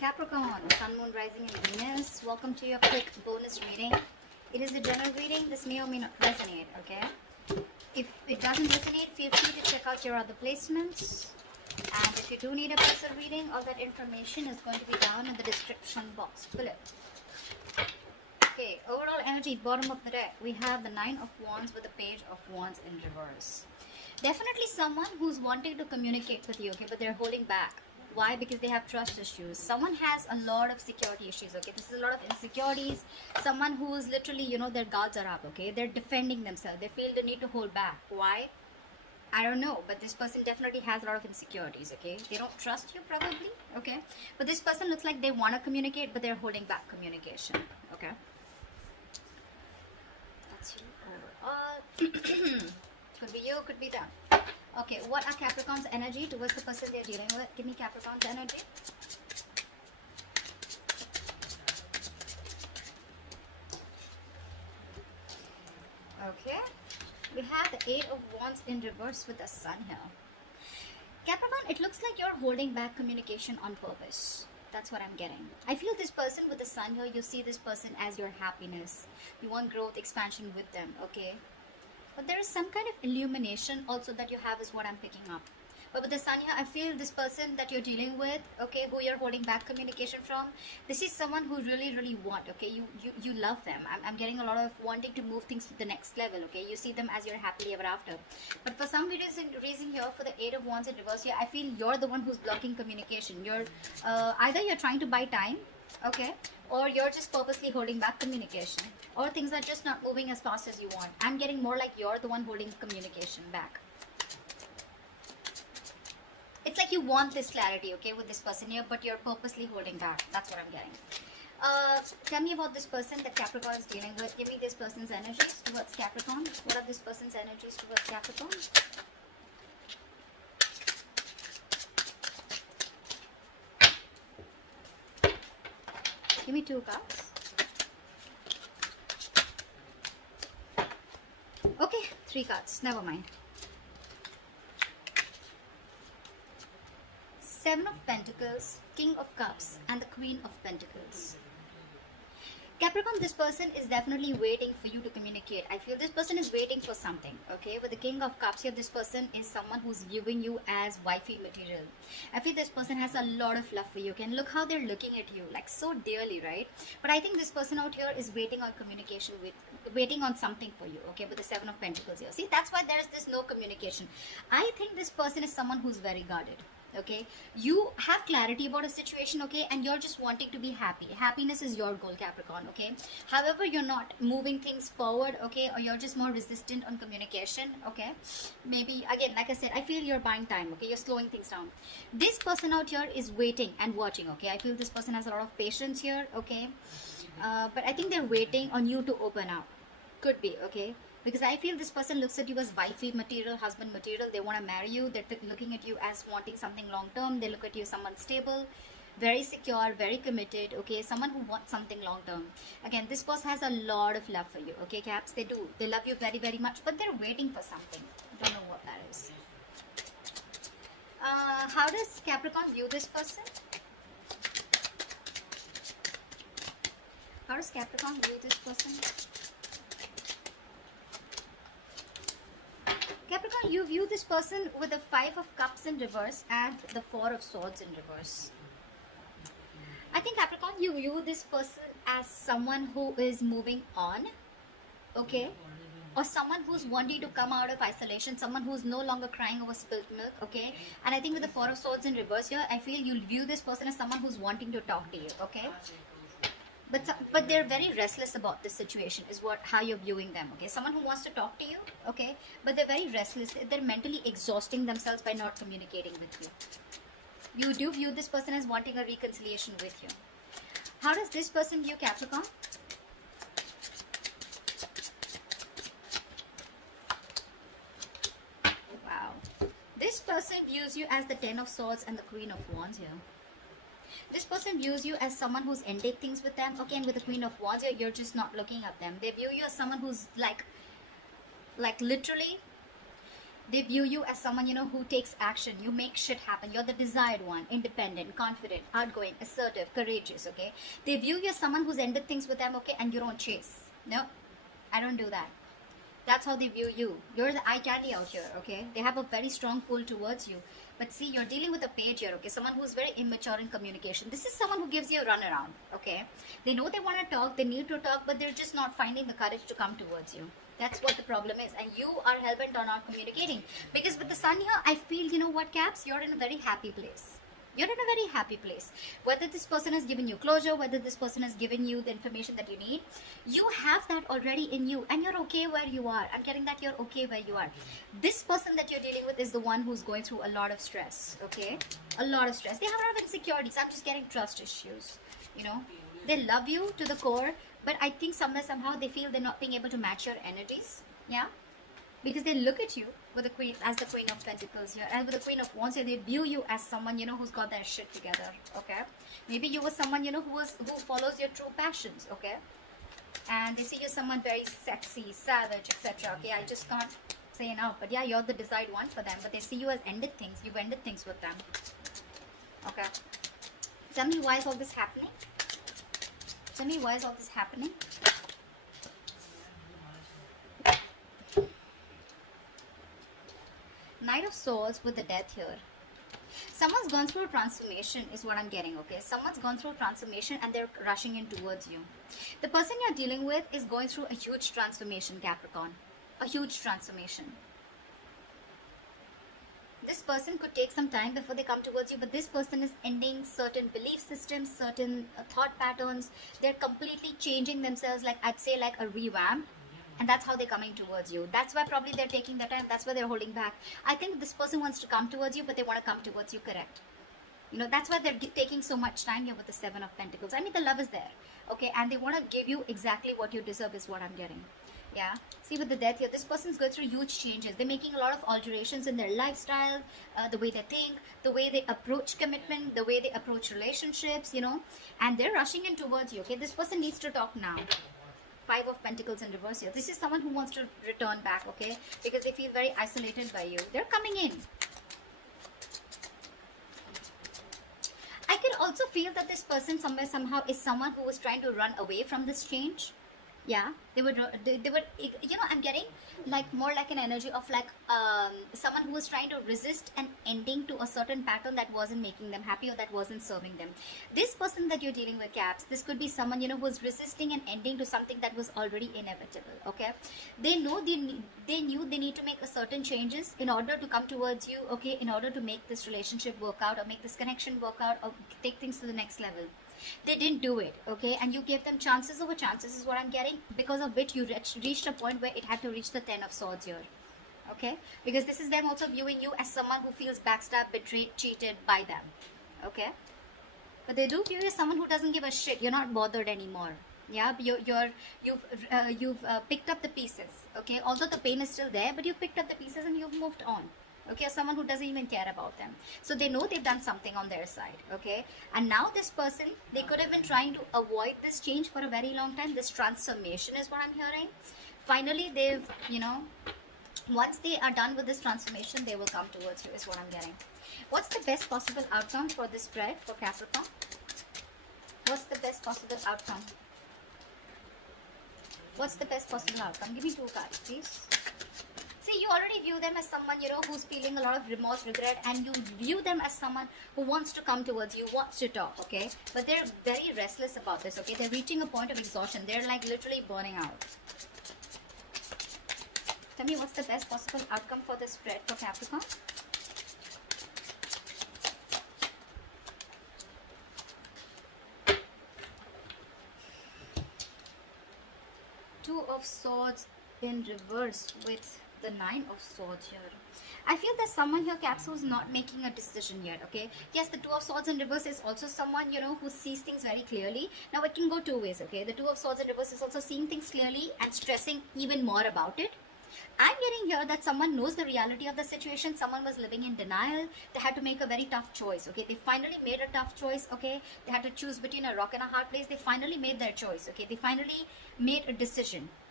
Capricorn, Sun, Moon, Rising, and Venus. Welcome to your quick bonus reading. It is a general reading. This may or may not resonate, okay? If it doesn't resonate, feel free to check out your other placements. And if you do need a personal reading, all that information is going to be down in the description box below. Okay, overall energy, bottom of the deck, we have the Nine of Wands with the Page of Wands in reverse. Definitely someone who's wanting to communicate with you, okay, but they're holding back. Why? Because they have trust issues. Someone has a lot of security issues, okay? This is a lot of insecurities. Someone who is literally, you know, their guards are up, okay? They're defending themselves. They feel the need to hold back. Why? I don't know, but this person definitely has a lot of insecurities, okay? They don't trust you probably, okay? But this person looks like they want to communicate, but they're holding back communication, okay? That's you overall. Could be you, could be them. Okay, what are Capricorn's energy towards the person they're dealing with? Give me Capricorn's energy. Okay, we have the Eight of Wands in reverse with the Sun here. Capricorn, it looks like you're holding back communication on purpose. That's what I'm getting. I feel this person with the Sun here, you see this person as your happiness. You want growth, expansion with them, okay? But there is some kind of illumination also that you have is what I'm picking up. But with the Sun here, I feel this person that you're dealing with, okay, who you're holding back communication from, this is someone who really want, okay, you love them. I'm getting a lot of wanting to move things to the next level, okay, you see them as your happily ever after. But for some reason here, for the Eight of Wands in reverse here, I feel you're the one who's blocking communication. You're either you're trying to buy time, okay, or you're just purposely holding back communication, or things are just not moving as fast as you want. I'm getting more like you're the one holding communication back. It's like you want this clarity, okay, with this person here, but you're purposely holding back. That's what I'm getting. Tell me about this person that Capricorn is dealing with. Give me this person's energies towards Capricorn. What are this person's energies towards Capricorn? Give me two cards. Okay, three cards. Never mind. Seven of Pentacles, King of Cups, and the Queen of Pentacles. Capricorn, this person is definitely waiting for you to communicate. I feel this person is waiting for something, okay? With the King of Cups here, this person is someone who's viewing you as wifey material. I feel this person has a lot of love for you, okay? And look how they're looking at you, like so dearly, right? But I think this person out here is waiting on communication waiting on something for you, okay? With the Seven of Pentacles here. See, that's why there's this no communication. I think this person is someone who's very guarded. Okay, you have clarity about a situation, okay, and you're just wanting to be happy. Happiness is your goal, Capricorn, okay? However, you're not moving things forward, okay, or you're just more resistant on communication, okay? Maybe, again, like I said, I feel you're buying time, okay? You're slowing things down. This person out here is waiting and watching, okay? I feel this person has a lot of patience here, okay? But I think they're waiting on you to open up. Could be, okay? Because I feel this person looks at you as wifey material, husband material. They want to marry you. They're looking at you as wanting something long term. They look at you as someone stable, very secure, very committed, okay? Someone who wants something long term. Again, this person has a lot of love for you, okay, Caps? They do. They love you very much, but they're waiting for something. I don't know what that is. How does Capricorn view this person? How does Capricorn view this person? Capricorn, you view this person with the Five of Cups in reverse and the Four of Swords in reverse. I think Capricorn, you view this person as someone who is moving on, okay? Or someone who's wanting to come out of isolation, someone who's no longer crying over spilt milk, okay? And I think with the Four of Swords in reverse here, I feel you'll view this person as someone who's wanting to talk to you, okay? But they're very restless about this situation is how you're viewing them, okay? Someone who wants to talk to you, okay? But they're very restless. They're mentally exhausting themselves by not communicating with you. You do view this person as wanting a reconciliation with you. How does this person view Capricorn? Wow. This person views you as the Ten of Swords and the Queen of Wands here. This person views you as someone who's ended things with them, okay, and with the Queen of Wands here, you're just not looking at them. They view you as someone who's like literally, They view you as someone, who takes action. You make shit happen. You're the desired one, independent, confident, outgoing, assertive, courageous, okay? They view you as someone who's ended things with them, okay, and you don't chase. No, I don't do that. That's how they view you. You're the eye candy out here, okay? They have a very strong pull towards you. But see, you're dealing with a page here, okay? Someone who's very immature in communication. This is someone who gives you a runaround, okay? They know they want to talk, they need to talk, but they're just not finding the courage to come towards you. That's what the problem is. And you are hell-bent on not communicating. Because with the sun here, I feel, you know what, Caps? You're in a very happy place. You're in a very happy place. Whether this person has given you closure, whether this person has given you the information that you need, you have that already in you and you're okay where you are. I'm getting that you're okay where you are. This person that you're dealing with is the one who's going through a lot of stress, okay? A lot of stress. They have a lot of insecurities. I'm just getting trust issues, They love you to the core, but I think somehow they feel they're not being able to match your energies, yeah? Because they look at you with the queen as the Queen of Pentacles here, and with the Queen of Wands here, they view you as someone who's got their shit together. Okay, maybe you were someone who follows your true passions. Okay, and they see you someone very sexy, savage, etc. Okay, I just can't say enough, but yeah, you're the desired one for them. But they see you as ended things. You've ended things with them. Okay, tell me why is all this happening? Tell me why is all this happening? Knight of Swords with the Death here. Someone's gone through a transformation is what I'm getting, okay? Someone's gone through a transformation and they're rushing in towards you. The person you're dealing with is going through a huge transformation, Capricorn. A huge transformation. This person could take some time before they come towards you, but this person is ending certain belief systems, certain thought patterns. They're completely changing themselves, like I'd say like a revamp. And that's how they're coming towards you. That's why probably they're taking their time. That's why they're holding back. I think this person wants to come towards you, but they want to come towards you, correct? That's why they're taking so much time here with the Seven of Pentacles. I mean, the love is there, okay? And they want to give you exactly what you deserve is what I'm getting. Yeah, see with the Death here, this person's going through huge changes. They're making a lot of alterations in their lifestyle, the way they think, the way they approach commitment, the way they approach relationships, and they're rushing in towards you, okay? This person needs to talk now. Five of Pentacles in reverse here. This is someone who wants to return back, okay? Because they feel very isolated by you. They're coming in. I could also feel that this person somehow is someone who was trying to run away from this change. Yeah, they would, I'm getting like more like an energy of like someone who was trying to resist an ending to a certain pattern that wasn't making them happy or that wasn't serving them. This person that you're dealing with, Caps, this could be someone who was resisting an ending to something that was already inevitable. Okay, they know they knew they need to make a certain changes in order to come towards you. Okay, in order to make this relationship work out or make this connection work out or take things to the next level. They didn't do it, okay? And you gave them chances over chances is what I'm getting, because of which you reached a point where it had to reach the 10 of Swords here, okay? Because this is them also viewing you as someone who feels backstabbed, betrayed, cheated by them, okay? But they do view you as someone who doesn't give a shit. You're not bothered anymore. Yeah, you've picked up the pieces, okay? Although the pain is still there, but you've picked up the pieces and you've moved on. Okay, someone who doesn't even care about them. So they know they've done something on their side, okay? And now this person, they could have been trying to avoid this change for a very long time. This transformation is what I'm hearing. Finally, they've, once they are done with this transformation, they will come towards you is what I'm getting. What's the best possible outcome for this spread for Capricorn? What's the best possible outcome? What's the best possible outcome? Give me two cards, please. See, you already view them as someone, who's feeling a lot of remorse, regret, and you view them as someone who wants to come towards you, wants to talk, okay? But they're very restless about this, okay? They're reaching a point of exhaustion. They're like literally burning out. Tell me what's the best possible outcome for this spread for Capricorn? Two of Swords in reverse with the Nine of Swords here. I feel there's someone here, Caps, who's not making a decision yet, okay? Yes, the Two of Swords in reverse is also someone, who sees things very clearly. Now, it can go two ways, okay? The Two of Swords in reverse is also seeing things clearly and stressing even more about it. I'm getting here that someone knows the reality of the situation. Someone was living in denial. They had to make a very tough choice, okay? They finally made a tough choice, okay? They had to choose between a rock and a hard place. They finally made their choice, okay? They finally made a decision.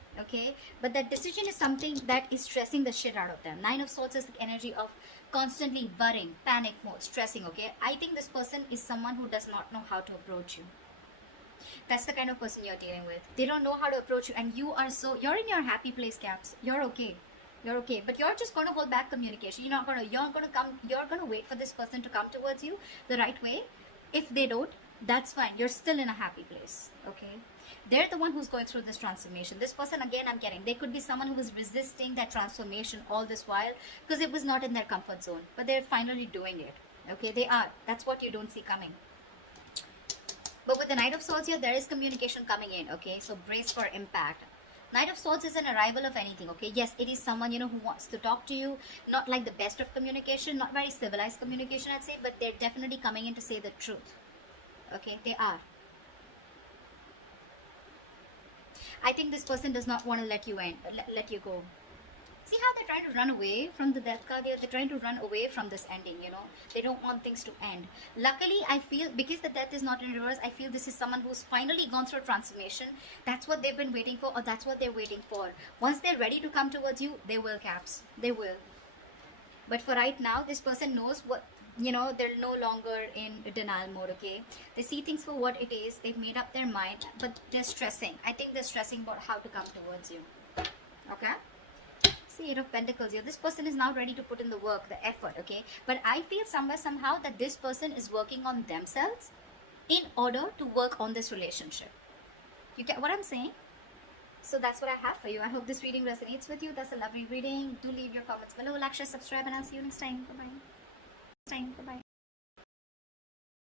Okay, but that decision is something that is stressing the shit out of them. Nine of Swords is the energy of constantly worrying, panic mode, stressing. Okay, I think this person is someone who does not know how to approach you. That's the kind of person you're dealing with. They don't know how to approach you, and you're in your happy place, Caps. You're okay. You're okay, but you're just gonna hold back communication. You're gonna wait for this person to come towards you the right way. If they don't, that's fine. You're still in a happy place. Okay, they're the one who's going through this transformation. This person, again, I'm getting, they could be someone who was resisting that transformation all this while because it was not in their comfort zone, but they're finally doing it. Okay, they are. That's what you don't see coming. But with the Knight of Swords here, there is communication coming in. Okay, so brace for impact. Knight of Swords is an arrival of anything. Okay, yes, it is someone, who wants to talk to you. Not like the best of communication, not very civilized communication, I'd say, but they're definitely coming in to say the truth. Okay, they are. I think this person does not want to let you go. See how they're trying to run away from the death card here? They're trying to run away from this ending, They don't want things to end. Luckily, I feel, because the death is not in reverse, I feel this is someone who's finally gone through a transformation. That's what they've been waiting for, or that's what they're waiting for. Once they're ready to come towards you, they will, Caps. They will. But for right now, this person knows what, they're no longer in denial mode, okay? They see things for what it is. They've made up their mind, but they're stressing. I think they're stressing about how to come towards you. Okay? See, Eight of Pentacles here. This person is now ready to put in the work, the effort, okay? But I feel somehow that this person is working on themselves in order to work on this relationship. You get what I'm saying? So that's what I have for you. I hope this reading resonates with you. That's a lovely reading. Do leave your comments below, like, share, subscribe, and I'll see you next time. Bye-bye.